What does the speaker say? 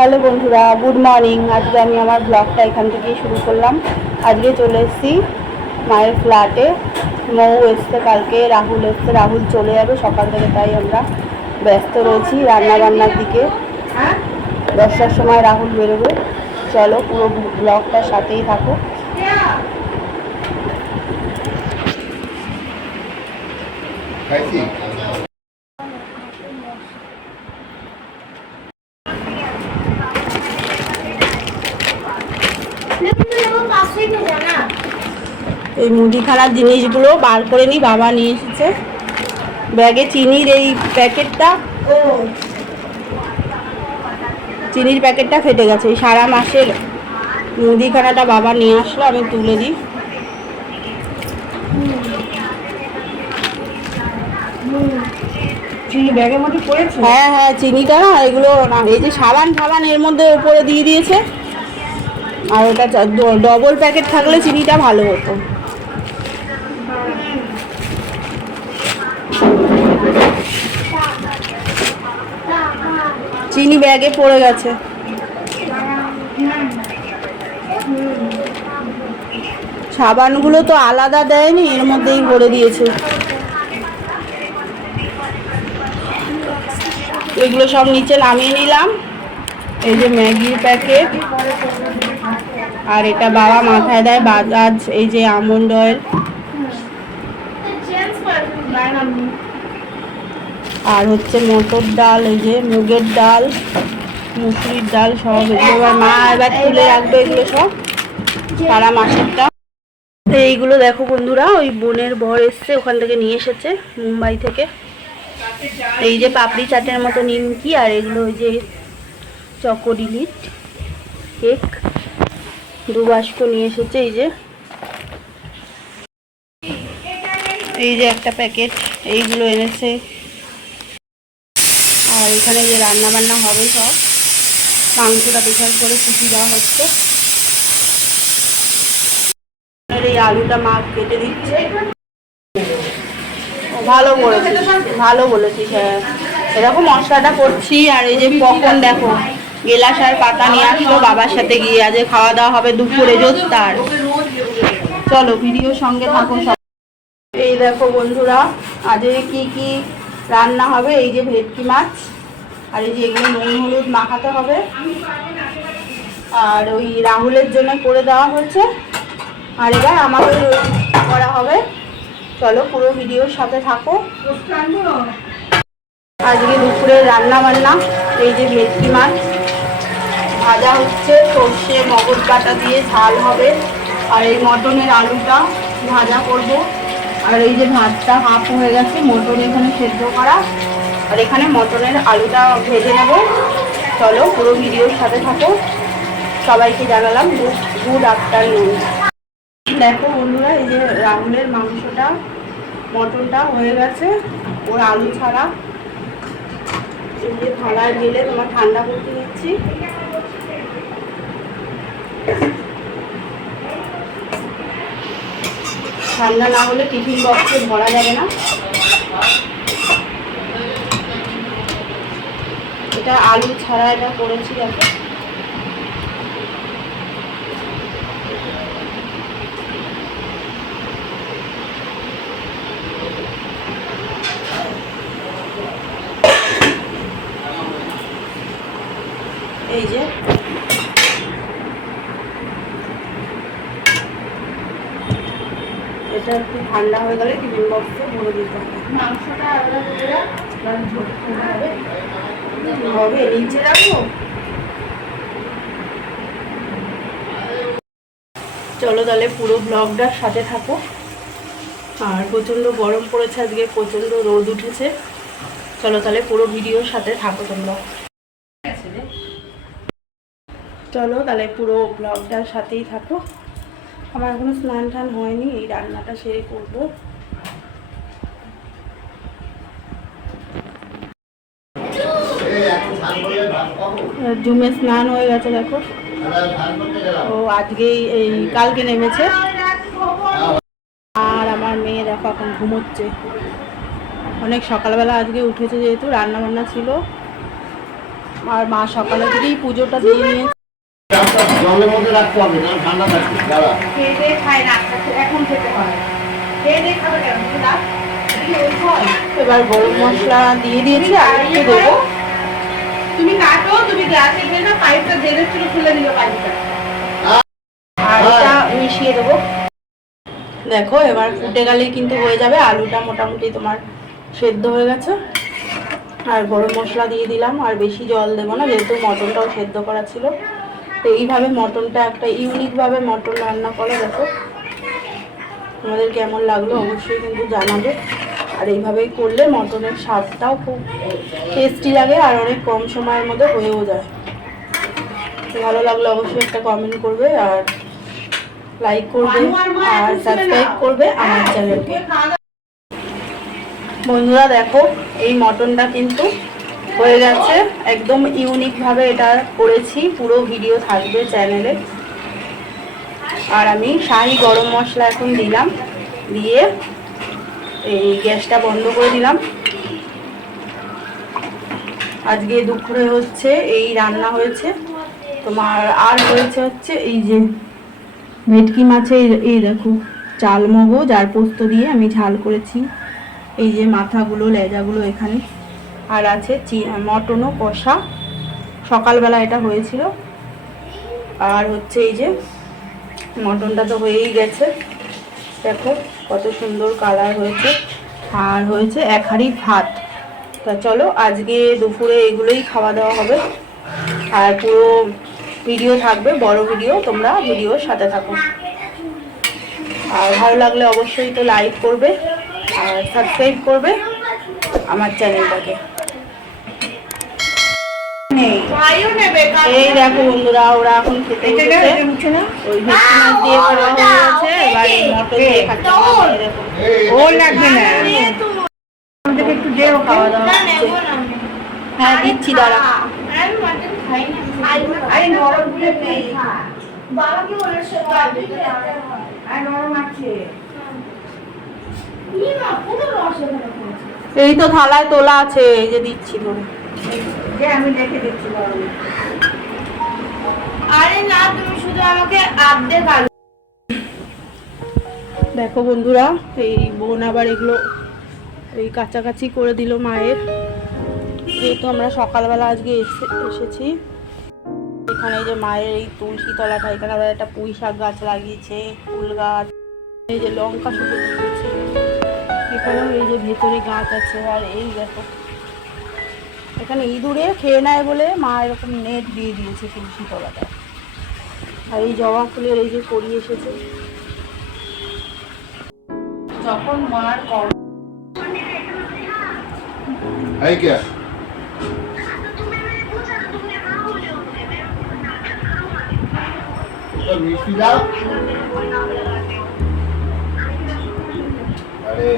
Hello বন্ধুরা, good morning. আজকে আমি আমার ব্লগটা এখান থেকেই শুরু করলাম। আজকে চলে এসেছি মায়ের ফ্ল্যাটে। মৌ এসছে কালকে, রাহুল এসছে। রাহুল চলে যাবে সকাল থেকে, তাই আমরা ব্যস্ত রয়েছি রান্না বান্নার দিকে। দশটার সময় রাহুল বেরোবে। চলো পুরো ব্লগটার সাথেই থাকো। খাইছি? এই মুদিখানার জিনিসগুলো বার করে নি বাবা নিয়ে এসেছে। ব্যাগে চিনির এই প্যাকেটটা। চিনির প্যাকেটটা ফেটে গেছে। সারা মাসের মুদিখানাটা বাবা নিয়ে আসলো আমি তুলে দিই। হ্যাঁ হ্যাঁ চিনিটা না এগুলো না এই যে সাবান সাবান এর মধ্যে উপরে দিয়ে দিয়েছে। আর ওটা ডবল প্যাকেট থাকলে চিনিটা ভালো হতো। চিনি ব্যাগে পড়ে গেছে। সাবানগুলো তো আলাদা দেয়নি, এর মধ্যেই ভরে দিয়েছে। এগুলো সব নিচে নামিয়ে নিলাম। এই যে ম্যাগির প্যাকেট। আর এটা বাবা মাথায় দেয় বাজাজ, এই যে আমন্ড অয়েল আর হচ্ছে মটর ডাল, এই যে মুগের ডাল, মুসুরির ডাল সব। এগুলো এবার মা এবার তুলে রাখবে এগুলো সব সারা মাসেরটা। তো এইগুলো দেখো বন্ধুরা, ওই বোনের বর এসছে, ওখান থেকে নিয়ে এসেছে মুম্বাই থেকে। এই যে পাপড়ি চাটের মতো নিমকি, আর এগুলো ওই যে চকোডিলিট কেক। দু বাস্ক নিয়ে এসেছে, এই যে। এই যে একটা প্যাকেট, এইগুলো এনেছে। আর এখানে যে রান্না বান্না হবে সব, মাংসটা প্রেশার করে ফুটি দেওয়া হচ্ছে। এই আলুটা মা কেটে দিচ্ছে। ভালো বলেছিস ভালো বলেছিস হ্যাঁ। এরকম মশলাটা করছি, আর এই যে পকন দেখো। গেলাস আর পাতা নিয়ে আসলো, বাবার সাথে গিয়ে আজ খাওয়া দাওয়া হবে দুপুরে জোস্তার চলো, ভিডিও সঙ্গে থাকো সব। এই দেখো বন্ধুরা আজ কি কি রান্না হবে? এই যে ভেটকি মাছ, আর এই যে এগুলো নুন, হলুদ মাখাতে হবে। আর ওই রাহুলের জন্য করে দেওয়া হচ্ছে আর এবার আমাদের করা হবে। চলো, পুরো ভিডিওর সাথে থাকো। আজকে দুপুরে রান্না বান্না এই যে ভেটকি মাছ। ভাজা হচ্ছে, সর্ষে, মগজ বাটা দিয়ে ঝাল হবে। আর এই মটনের আলুটা ভাজা করব। আর এই যে ভাতটা হাফ হয়ে গেছে, মটন এখানে সেদ্ধ করা। আর এখানে মটনের আলুটা ভেজে নেব। চলো পুরো ভিডিওর সাথে থাকো। সবাইকে জানালাম গুড আফটারনুন দেখো বন্ধুরা, এই যে রাহুলের মাংসটা, মটনটা হয়ে গেছে। ওর আলু ছাড়া। এই যে থালায় ঢেলে তোমার ঠান্ডা করতে দিচ্ছি। ঠান্ডা না হলে টিফিন বক্সে ভরা যাবে না। এটা আলু ছাড়া এটা করেছি দেখো। এই যে এটা একটু ঠান্ডা হয়ে গেলে টিফিন বক্সে ভরে দিতে হবে। মাংসটা আলাদা খেতে হবে। হবে নিচে রাখব। চলো তাহলে পুরো ব্লগটার সাথে থাকো। আর প্রচণ্ড গরম পড়েছে আজকে প্রচণ্ড রোদ উঠেছে। চলো তাহলে পুরো ভিডিওর সাথে থাকো তোমরা। চলো তাহলে পুরো ব্লগটার সাথেই থাকো। আমার এখনও স্নান টান হয়নি এই রান্নাটা সেরে করব। জুমে স্নান হয়ে গেছে দেখো। ও আজকেই এই কালকে নেমেছে। আর আমার মেয়ে দেখো এখন ঘুমোচ্ছে। অনেক সকালবেলা আজকে উঠেছে যেহেতু রান্না বান্না ছিল। আর মা সকালে থেকেই পুজোটা দিয়ে নিয়েছে। জলের মধ্যে রাখতে হবে না ঠান্ডা থাকবে। দাঁড়া। খেয়ে দিয়ে খায় না এখন খেতে হয়। খেয়ে দিয়ে খাবে কেন? এবার গরম মশলা দিয়ে দিয়েছি আর একটু দেবো। তুমি কাটো তুমি গ্লাসে খেয়ে পাইপটা জেলে ছিল খুলে দিল পাইপটা। আর এটা মিশিয়ে দেবো। দেখো এবার ফুটে গেলেই কিন্তু হয়ে যাবে আলুটা মোটামুটি তোমার সেদ্ধ হয়ে গেছে। আর গরম মশলা দিয়ে দিলাম আর বেশি জল দেবো না যেহেতু মটনটাও সেদ্ধ করা ছিল। তো এইভাবে মটনটা একটা ইউনিকভাবে মটন রান্না করা, দেখো। তোমাদের কেমন লাগল অবশ্যই কিন্তু জানাবে। আর এইভাবেই করলে মটনের স্বাদটাও খুব টেস্টি লাগে আর অনেক কম সময়ের মধ্যে হয়েও যায়। ভালো লাগলে অবশ্যই একটা কমেন্ট করবে আর লাইক করবে আর সাবস্ক্রাইব করবে আমার চ্যানেলকে বন্ধুরা, দেখো, এই মটনটা কিন্তু হয়ে গেছে। একদম ইউনিকভাবে এটা করেছি। পুরো ভিডিও থাকবে চ্যানেলে আর আমি শাহি গরম মশলা এখন দিলাম। দিয়ে এই গ্যাসটা বন্ধ করে দিলাম। আজকে দুপুরে হচ্ছে এই রান্না হয়েছে। তোমার আর হয়েছে হচ্ছে এই যে ভেটকি মাছের এই দেখো চাল মগজ আর পোস্ত দিয়ে আমি ঝাল করেছি। এই যে মাথাগুলো, লেজাগুলো এখানে। আর আছে মটনও কষা। সকালবেলা এটা হয়েছিল। আর হচ্ছে এই যে মটনটা তো হয়েই গেছে। দেখো কত সুন্দর কালার হয়েছে। আর হয়েছে এক হাঁড়ি ভাত। তা চলো আজকে দুপুরে এগুলোই খাওয়া দাওয়া হবে। আর পুরো ভিডিও থাকবে, বড় ভিডিও তোমরা ভিডিওর সাথে থাকো। আর ভালো লাগলে অবশ্যই তো লাইক করবে, আর সাবস্ক্রাইব করবে আমার চ্যানেলটাকে এই দেখো বন্ধুরা ওরা এখন খেতে বসেছে। ওই ভেটকি মাছ দিয়ে খাওয়া এবার এই দিয়ে খাচ্ছে। ও লাগবে না। আমাদেরকে একটু দেও খাওয়া দাওয়া হ্যাঁ দিচ্ছি দাঁড়া। এই তো থালায় তোলা আছে এই যে দিচ্ছি ধরে। আমি দেখে দিচ্ছি আরে না তুমি শুধু আমাকে আর্ধেক আলু দেখো বন্ধুরা এই বোন আবার এগুলো এই কাছাকাছি করে দিল মায়ের। যেহেতু আমরা সকালবেলা আজকে এসে এসেছি। এখানে এই যে মায়ের এই তুলসী তলাটা এখানে আবার একটা পুঁই শাক গাছ লাগিয়েছে ফুল গাছ এই যে লঙ্কা শুধু দিয়েছে এখানেও এই যে ভেতরে গাছ আছে আর এই দেখো। এখানে ইঁদুরে খেয়ে নেয় বলে মা এরকম নেট দিয়ে দিয়েছে তুলসী তলাটা। আর এই জবা ফুলের এই যে করি এসেছে। যখন মার কর্ম এই কে? মিষ্টি দাও। আরে